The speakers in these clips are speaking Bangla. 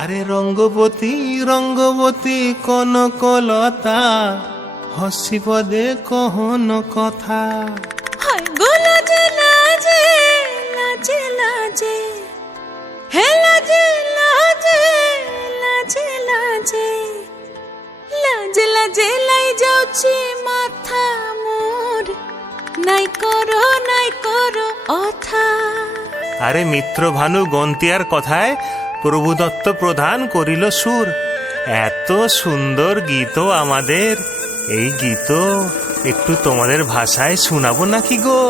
আরে রঙ্গবতী রঙ্গবতী কনকলতা হসি পদে কহন কথা। হায় গো লাজে লাজে লাজে লাজে হে লাজে লাজে লাজে লাজে লাজে লাজে লাই যাଉଛି মাথা মোর নাই করো অথা। আরে মিত্র ভানু গন্তিয়ার কথায় প্রভুদত্ত প্রধান করিল সুর। এত সুন্দর গীত আমাদের, এই গীত একটু তোমাদের ভাষায় শোনাবো নাকি গো?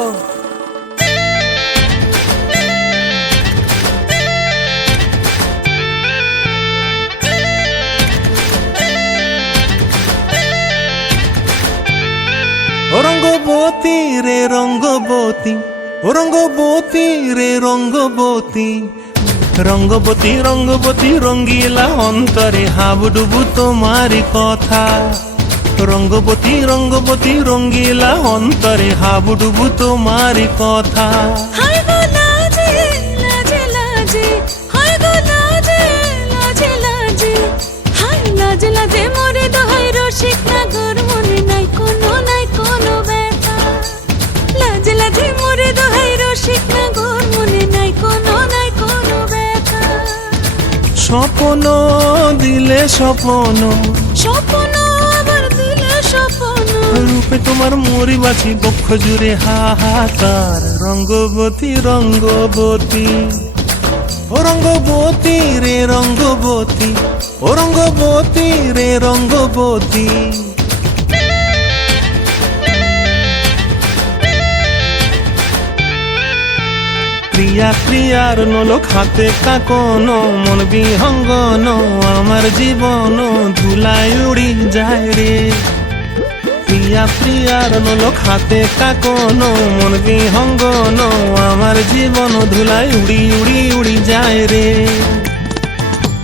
ও রঙ্গবতী রে রঙ্গবতী, ও রঙ্গবতী রে রঙ্গবতী, রঙ্গবতী রঙ্গবতী রঙ্গিলা অন্তরে হাবুডুবু তোমারি কথা। রঙ্গবতী রঙ্গবতী রঙ্গিলা অন্তরে হাবুডুবু তোমারি কথা। হায় গো লাজে লাজে লাজে হায় গো লাজে লাজে লাজে হায় লাজে লাজে মোরে দোহাই রসিক নাগর মনে নাই কোনো ব্যথা। লাজে লাজে মোরে দোহাই রসিক নাগর মনে নাই কোনো ব্যথা। স্বপ্ন দিলে স্বপ্ন, স্বপ্ন আবার দিলে স্বপ্ন, রূপে তোমার মরি বাছি বক্ষ জুড়ে হাহাকার। রঙ্গবতী রঙ্গবতী, ও রঙ্গবতী রে রঙ্গবতী, ও রঙ্গবতী রে রঙ্গবতী। ক্রিয়া ক্রিয়ার নলক হাতে কাকন, মন বিহঙ্গন আমার জীবন ধুলায় উড়ি যায় রে। প্রিয়া প্রিয়ার নলক হাতে কাকন, মন বিহঙ্গন আমার জীবন ধুলায় উড়ি উড়ি উড়ি যায় রে।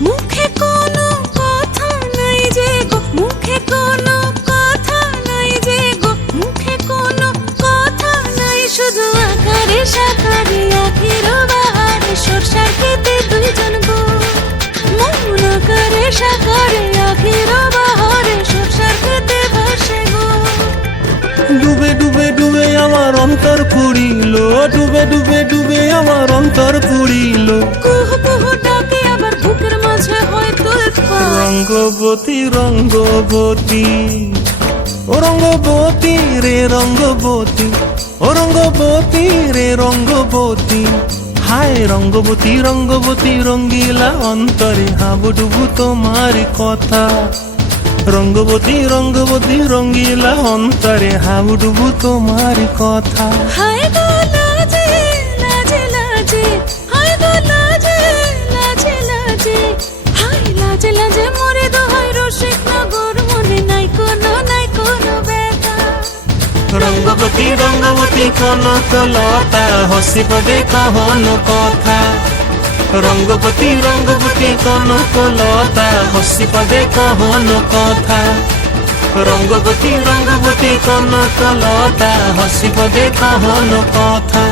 মুখে কোনো কথা নাই যে গো, মুখে কোনো কথা নাই যে গো, মুখে কোনো কথা নাই, শুধু আকারে সাকারে আখির বাহারে সরষার খেতে দুইজন গো। মন আকারে সাকারে আখির বাহারে সরষার খেতে ভাসে গো। ডুবে ডুবে ডুবে আমার অন্তর পুড়িল, ডুবে ডুবে ডুবে আমার অন্তর পুড়িল। কুহু কুহু ডাকে আবার বুকের মাঝে হয় তুলপাত। রঙ্গবতী রঙ্গবতী, ও রঙ্গবতী রে রঙ্গবতী, ও রঙ্গবতী রে রঙ্গবতী। হায় রঙ্গবতী রঙ্গবতী রঙ্গিলা অন্তরে হাবুডুবু তোমারি কথা। রঙ্গবতী রঙ্গবতী রঙ্গিলা অন্তরে হাবুডুবু তোমারি কথা। হায় গো লাজে লাজে লাজে হায় গো লাজে লাজে লাজে হায় লাজে লাজে মোরে দোহাই রসিক নগর মনে নাই কোনো ব্যথা। রঙ্গবতী রঙ্গবতী কনকলতা হসি পদে কহন কথা। রঙ্গবতী রঙ্গবতী কনকলতা হসি পদে কহন কথা। রঙ্গবতী রঙ্গবতী কনকলতা হসি পদে কহন কথা।